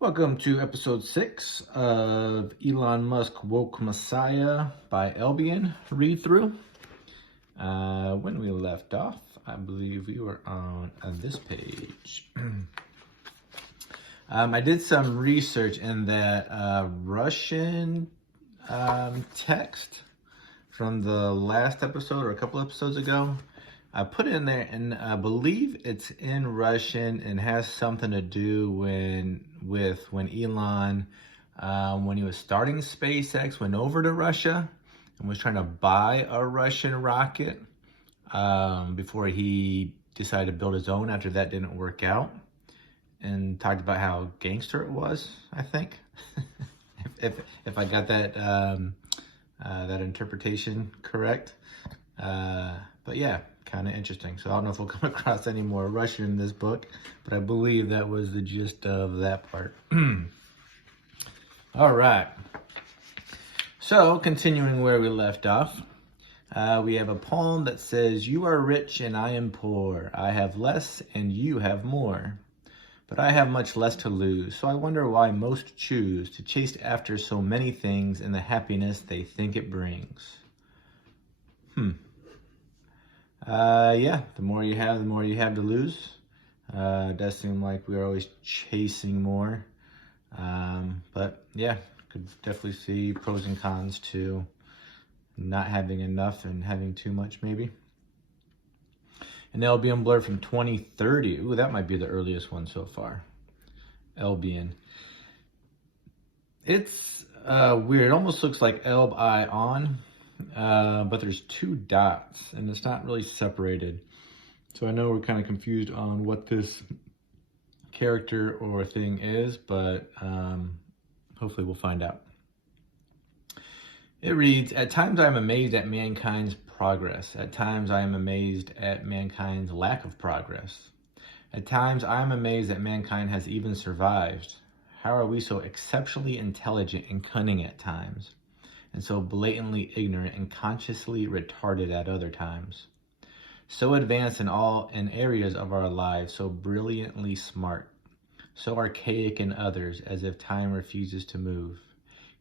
Welcome to episode 6 of Elon Musk Woke Messiah by Albion read through. When we left off, I believe we were on this page. I did some research in that Russian text from the last episode or a couple episodes ago. I put it in there, and I believe it's in Russian and has something to do when Elon, when he was starting SpaceX, went over to Russia and was trying to buy a Russian rocket before he decided to build his own after that didn't work out, and talked about how gangster it was, I think. if I got that that interpretation correct. But yeah, kind of interesting. So I don't know if we'll come across any more Russian in this book, but I believe that was the gist of that part. All right. So continuing where we left off, we have a poem that says, "You are rich and I am poor. I have less and you have more. But I have much less to lose, so I wonder why most choose to chase after so many things and the happiness they think it brings." Yeah, the more you have, the more you have to lose. It does seem like we're always chasing more. But yeah, could definitely see pros and cons to not having enough and having too much, maybe. An Albion blurb from 2030. Ooh, that might be the earliest one so far. Albion. It's weird. It almost looks like Elb I on. But there's two dots and it's not really separated. So I know we're kind of confused on what this character or thing is, but hopefully we'll find out. It reads, "At times I am amazed at mankind's progress. At times I am amazed at mankind's lack of progress. At times I am amazed that mankind has even survived. How are we so exceptionally intelligent and cunning at times, and so blatantly ignorant and consciously retarded at other times? So advanced in areas of our lives, so brilliantly smart, so archaic in others, as if time refuses to move,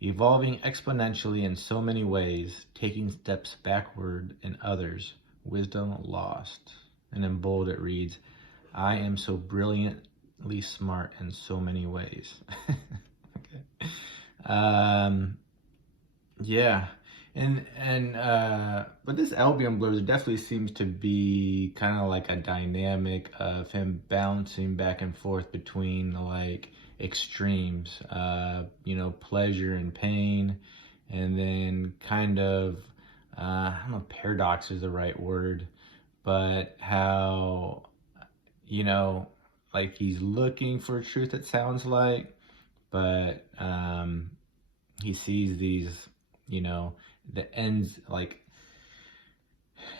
evolving exponentially in so many ways, taking steps backward in others, wisdom lost." And in bold it reads, "I am so brilliantly smart in so many ways." Okay. Yeah, but this Albion blurb definitely seems to be kind of like a dynamic of him bouncing back and forth between like extremes, pleasure and pain, and then kind of I don't know if paradox is the right word, but how like he's looking for truth, it sounds like, but he sees these, the ends, like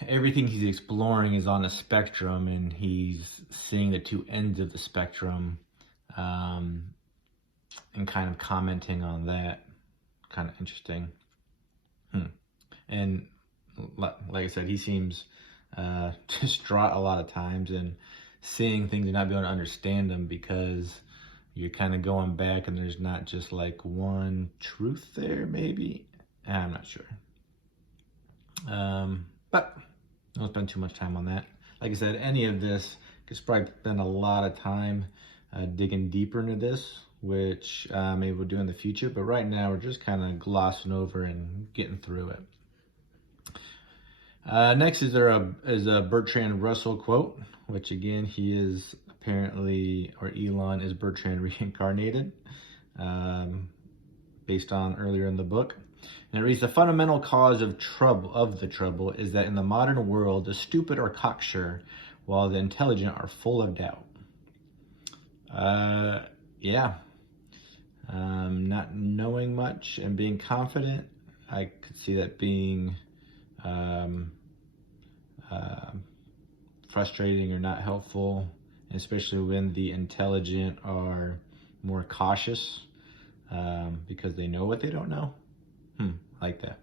everything he's exploring is on a spectrum, and he's seeing the two ends of the spectrum, and kind of commenting on that. Kind of interesting. And like I said, he seems distraught a lot of times and seeing things and not being able to understand them, because you're kind of going back and there's not just like one truth there, maybe. I'm not sure. But I won't spend too much time on that. Like I said, any of this, could probably spend a lot of time digging deeper into this, which maybe we'll do in the future. But right now, we're just kind of glossing over and getting through it. Next is a Bertrand Russell quote, which again, he is apparently, or Elon is Bertrand reincarnated, based on earlier in the book. And it reads, "The fundamental cause of the trouble is that in the modern world, the stupid are cocksure, while the intelligent are full of doubt." Yeah. Not knowing much and being confident, I could see that being frustrating or not helpful, especially when the intelligent are more cautious because they know what they don't know. Like that.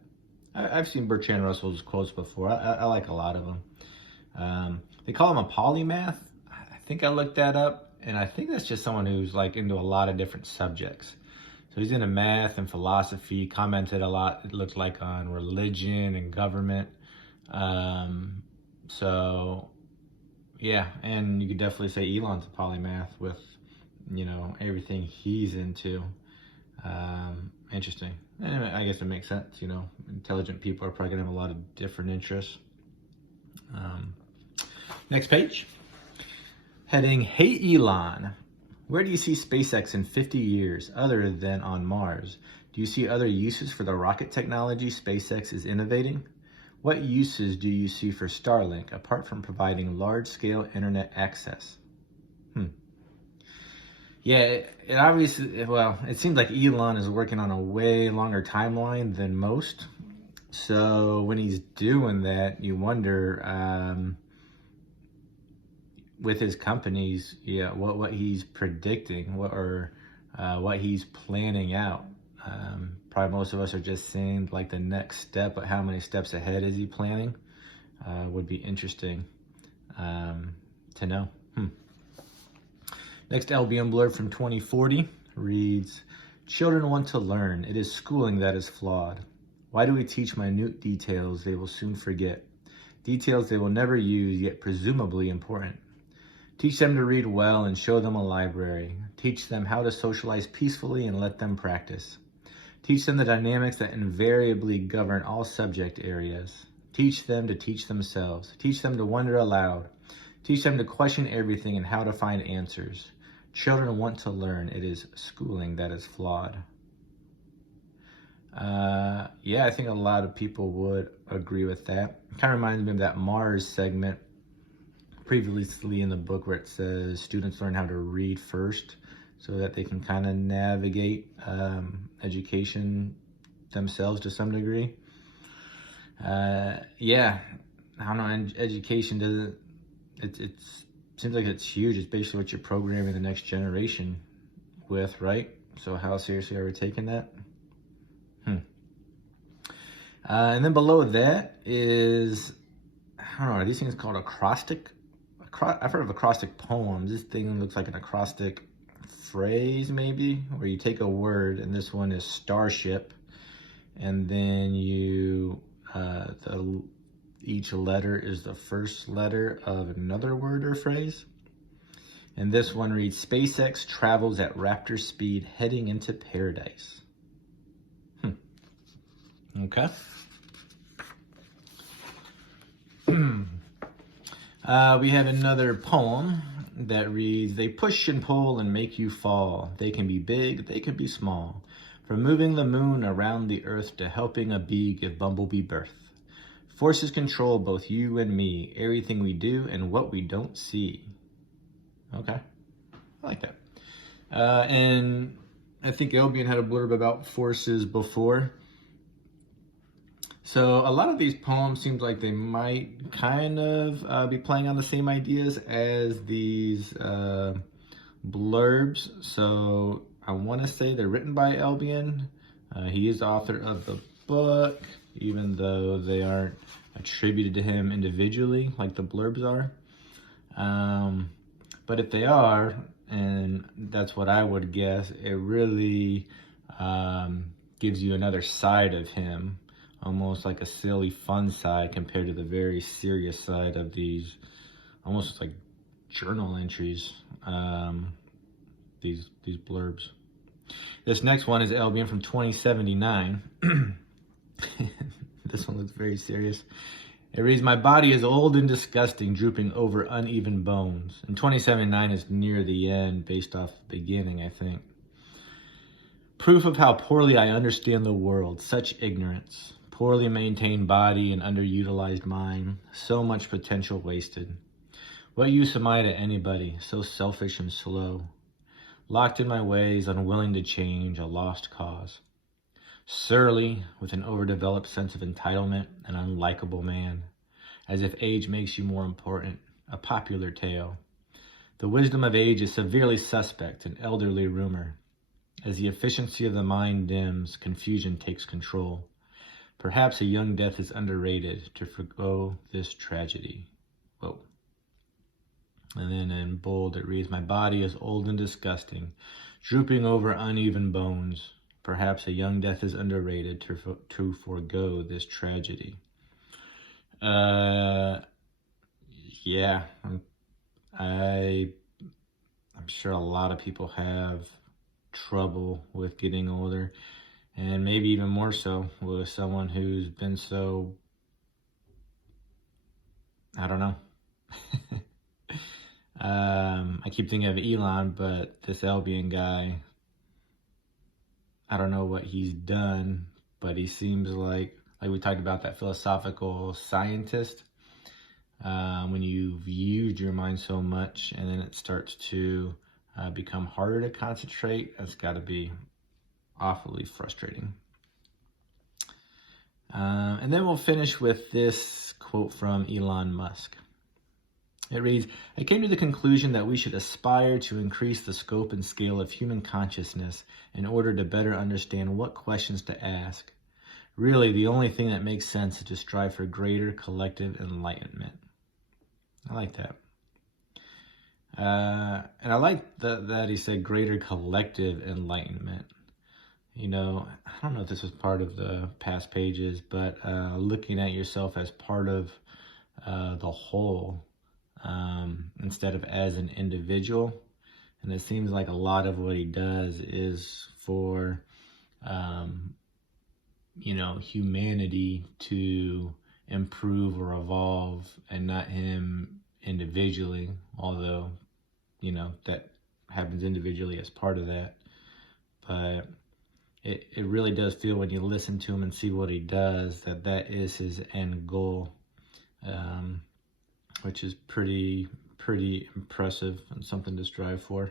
I've seen Bertrand Russell's quotes before. I like a lot of them. They call him a polymath. I think I looked that up, and I think that's just someone who's like into a lot of different subjects. So he's into math and philosophy, commented a lot, it looked like, on religion and government. So yeah, and you could definitely say Elon's a polymath with, everything he's into. Interesting. And I guess it makes sense, intelligent people are probably gonna have a lot of different interests. Next page. Heading, Hey Elon, where do you see SpaceX in 50 years other than on Mars? Do you see other uses for the rocket technology SpaceX is innovating? What uses do you see for Starlink apart from providing large-scale internet access? Yeah, it obviously, well, it seems like Elon is working on a way longer timeline than most. So when he's doing that, you wonder, with his companies, what he's predicting, what he's planning out. Probably most of us are just seeing like the next step, but how many steps ahead is he planning? Would be interesting to know. Next LBM blurb from 2040 reads, children want to learn. It is schooling that is flawed. Why do we teach minute details they will soon forget? Details they will never use, yet presumably important. Teach them to read well and show them a library. Teach them how to socialize peacefully and let them practice. Teach them the dynamics that invariably govern all subject areas. Teach them to teach themselves. Teach them to wonder aloud. Teach them to question everything and how to find answers. Children want to learn. It is schooling that is flawed. I think a lot of people would agree with that. It kind of reminds me of that Mars segment previously in the book where it says students learn how to read first so that they can kind of navigate education themselves to some degree. I don't know, education doesn't, it seems like it's huge. It's basically what you're programming the next generation with, right? So how seriously are we taking that? And then below that is, I don't know, are these things called acrostic? I've heard of acrostic poems. This thing looks like an acrostic phrase, maybe, where you take a word, and this one is starship, and then each letter is the first letter of another word or phrase. And this one reads, SpaceX travels at raptor speed heading into paradise. Okay. We have another poem that reads, they push and pull and make you fall. They can be big, they can be small. From moving the moon around the earth to helping a bee give bumblebee birth. Forces control both you and me, everything we do and what we don't see. Okay, I like that. And I think Albion had a blurb about forces before. So a lot of these poems seems like they might kind of be playing on the same ideas as these blurbs. So I want to say they're written by Albion. He is the author of the book, even though they aren't attributed to him individually like the blurbs are. But if they are, and that's what I would guess, it really gives you another side of him, almost like a silly fun side compared to the very serious side of these almost like journal entries, these blurbs. This next one is Albion from 2079. This one looks very serious. It reads, my body is old and disgusting, drooping over uneven bones. And 2079 is near the end, based off the beginning, I think. Proof of how poorly I understand the world, such ignorance. Poorly maintained body and underutilized mind, so much potential wasted. What use am I to anybody, so selfish and slow? Locked in my ways, unwilling to change, a lost cause. Surly, with an overdeveloped sense of entitlement, an unlikable man. As if age makes you more important, a popular tale. The wisdom of age is severely suspect, an elderly rumor. As the efficiency of the mind dims, confusion takes control. Perhaps a young death is underrated to forgo this tragedy. Whoa. And then in bold it reads, my body is old and disgusting, drooping over uneven bones. Perhaps a young death is underrated to forego this tragedy. Yeah, I'm sure a lot of people have trouble with getting older, and maybe even more so with someone who's been so, I don't know. I keep thinking of Elon, but this Albion guy, I don't know what he's done, but he seems like we talked about, that philosophical scientist. When you've used your mind so much and then it starts to become harder to concentrate, that's got to be awfully frustrating. And then we'll finish with this quote from Elon Musk. It reads, I came to the conclusion that we should aspire to increase the scope and scale of human consciousness in order to better understand what questions to ask. Really, the only thing that makes sense is to strive for greater collective enlightenment. I like that. And I like that he said greater collective enlightenment. You know, I don't know if this was part of the past pages, but looking at yourself as part of the whole, instead of as an individual. And it seems like a lot of what he does is for, humanity to improve or evolve, and not him individually, although, that happens individually as part of that. But it really does feel, when you listen to him and see what he does, that is his end goal. Which is pretty impressive and something to strive for.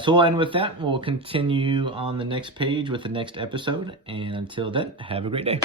So we'll end with that. We'll continue on the next page with the next episode. And until then, have a great day.